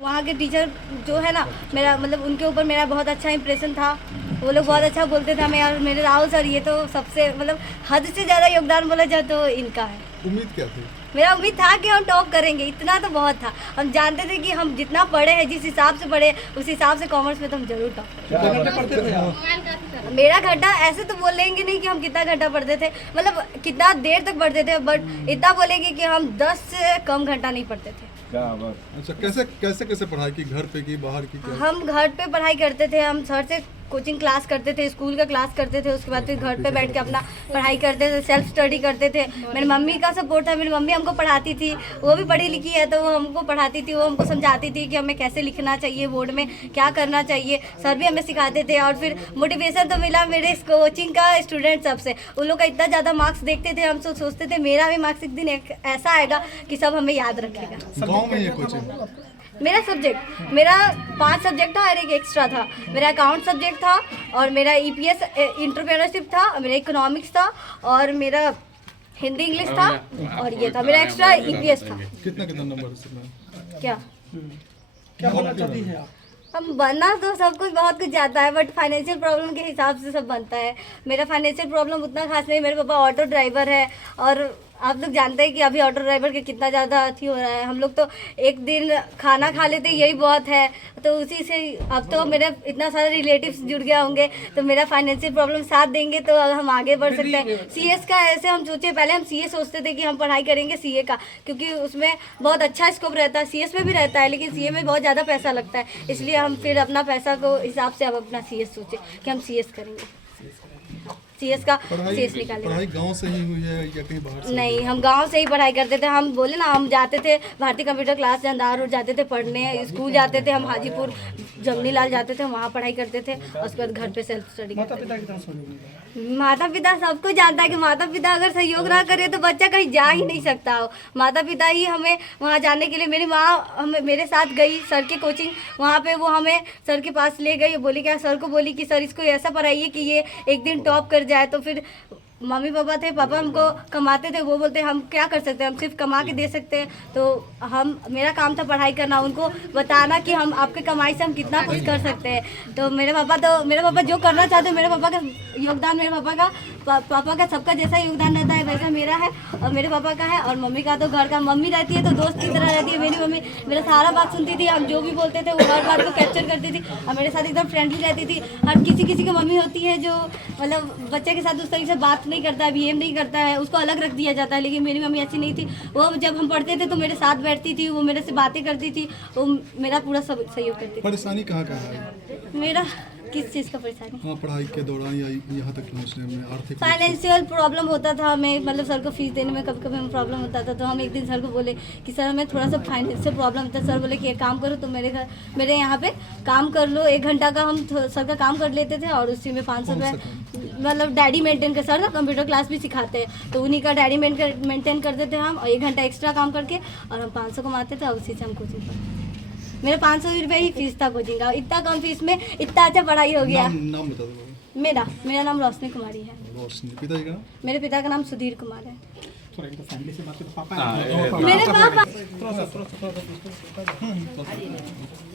वहाँ के टीचर जो है ना, मेरा मतलब उनके ऊपर मेरा बहुत अच्छा इंप्रेशन था। वो लोग बहुत अच्छा बोलते थे हमें, और मेरे राहुल सर ये तो सबसे मतलब हद से ज़्यादा योगदान बोला जाए तो इनका है। उम्मीद क्या थी? मेरा उम्मीद था कि हम टॉप करेंगे, इतना तो बहुत था। हम जानते थे कि हम जितना पढ़े हैं, जिस हिसाब से पढ़े उस हिसाब से कॉमर्स में तो हम जरूर टॉप करेंगे। मेरा घंटा ऐसे तो बोलेंगे नहीं कि हम कितना घंटा पढ़ते थे, मतलब कितना देर तक पढ़ते थे, बट इतना बोलेंगे कि हम 10 से कम घंटा नहीं पढ़ते थे। अच्छा, कैसे पढ़ाई की, घर पे की बाहर की क्या? हम घर पे पढ़ाई करते थे, हम सर से कोचिंग क्लास करते थे, स्कूल का क्लास करते थे, उसके बाद फिर घर पे बैठ के अपना पढ़ाई करते थे, सेल्फ स्टडी करते थे। मेरी मम्मी का सपोर्ट था, मेरी मम्मी हमको पढ़ाती थी, वो भी पढ़ी लिखी है तो वो हमको पढ़ाती थी, वो हमको समझाती थी कि हमें कैसे लिखना चाहिए, बोर्ड में क्या करना चाहिए। सर भी हमें सिखाते थे, और फिर मोटिवेशन तो मिला मेरे इस कोचिंग का स्टूडेंट सबसे। उन लोग का इतना ज़्यादा मार्क्स देखते थे, हम सोचते थे मेरा भी मार्क्स एक दिन ऐसा आएगा कि सब हमें याद रखेगा। गाँव में ये कोचिंग? मेरा सब्जेक्ट, मेरा 5 सब्जेक्ट था और एक एक्स्ट्रा था। मेरा अकाउंट सब्जेक्ट था, और मेरा EPS एंटरप्रेन्योरशिप था, मेरा इकोनॉमिक्स था, और मेरा हिंदी इंग्लिश था, और ये था मेरा एक्स्ट्रा EPS था। कितना नंबर इसमें? क्या बनना चाहती है आप? हम बनना तो सब कुछ बहुत कुछ जाता है, बट फाइनेंशियल प्रॉब्लम के हिसाब से सब बनता है। मेरा फाइनेंशियल प्रॉब्लम उतना खास नहीं। मेरे पापा ऑटो ड्राइवर है, और आप लोग जानते हैं कि अभी ऑटो ड्राइवर के कितना ज़्यादा अथी हो रहा है। हम लोग तो एक दिन खाना खा लेते यही बहुत है, तो उसी से अब तो मेरे इतना सारे रिलेटिव्स जुड़ गया होंगे, तो मेरा फाइनेंशियल प्रॉब्लम साथ देंगे तो हम आगे बढ़ सकते हैं। CS का ऐसे हम सोचे, पहले हम CA सोचते थे कि हम पढ़ाई करेंगे CA का, क्योंकि उसमें बहुत अच्छा स्कोप रहता है। CS में भी रहता है, लेकिन CA में बहुत ज़्यादा पैसा लगता है, इसलिए हम फिर अपना पैसा को हिसाब से अब अपना CS सोचे कि हम CS करेंगे, CS का CS निकालेंगे। पढ़ाई गांव से ही हुई है या कहीं बाहर से? नहीं, हम गांव से ही पढ़ाई करते थे। हम बोले ना, हम जाते थे भारतीय कंप्यूटर क्लास जंदार रोड जाते थे पढ़ने, स्कूल जाते थे, हम हाजीपुर जमनी लाल जाते थे, वहाँ पढ़ाई करते थे, और उसके बाद घर पे सेल्फ स्टडी करते थे। माता पिता सबको जानता है कि माता पिता अगर सहयोग ना करे तो बच्चा कहीं जा ही नहीं सकता हो। माता पिता ही हमें वहाँ जाने के लिए, मेरी माँ हमें मेरे साथ गई सर के कोचिंग, वहाँ पे वो हमें सर के पास ले गई, बोली क्या, सर को बोली कि सर इसको ऐसा पढ़ाइए कि ये एक दिन टॉप कर जाए। तो फिर मम्मी पापा थे, पापा हमको कमाते थे, वो बोलते हम क्या कर सकते हैं, हम सिर्फ कमा के दे सकते हैं। तो हम, मेरा काम था पढ़ाई करना, उनको बताना कि हम आपके कमाई से हम कितना कुछ कर सकते हैं। तो मेरे पापा जो करना चाहते हैं, मेरे पापा का योगदान, मेरे पापा का सबका जैसा योगदान रहता है वैसा मेरा है, और मेरे पापा का है। और मम्मी का तो घर का, मम्मी रहती है तो दोस्त की तरह रहती है। मेरी मम्मी मेरा सारा बात सुनती थी, हम जो भी बोलते थे वो हर बात को कैप्चर करती थी, और मेरे साथ एकदम फ्रेंडली रहती थी। हर किसी की मम्मी होती है जो मतलब बच्चे के साथ उस तरीके से बात नहीं करता है, बिहेव नहीं करता है, उसको अलग रख दिया जाता है। लेकिन मेरी मम्मी ऐसी नहीं थी, वो जब हम पढ़ते थे तो मेरे साथ बैठती थी, वो मेरे से बातें करती थी, वो मेरा पूरा सहयोग करती थी। परेशानी कहाँ है? मेरा किस चीज़ का परेशानी? हाँ, पढ़ाई के दौरान या यहाँ तक पहुँचने में आर्थिक फाइनेंशियल प्रॉब्लम होता था हमें, मतलब सर को फीस देने में कभी कभी हमें प्रॉब्लम होता था। तो हम एक दिन सर को बोले कि सर हमें थोड़ा सा फाइनेंशियल प्रॉब्लम होता है। सर बोले कि एक काम करो, तुम मेरे यहाँ पे काम कर लो, 1 घंटा का हम सर का काम कर लेते थे, और उसी में 500 रुपये मतलब डायरी मेंटेन कर, सर ना कंप्यूटर क्लास भी सिखाते हैं, तो उन्हीं का डायरी मेंटेन करते थे हम, और 1 घंटा एक्स्ट्रा काम करके, और हम 500 कमाते थे, और उसी से हम कोचिंग पढ़ते। मेरा 500 रुपये ही फीस था कोचिंग का, इतना कम फीस में इतना अच्छा पढ़ाई हो गया। नाम बता दो। मेरा नाम रोशनी कुमारी है। रोशनी। पिताजी का नाम? मेरे पिता का नाम सुधीर कुमार है। थोड़ा इनका फैमिली से बात करो, पापा मेरे पापा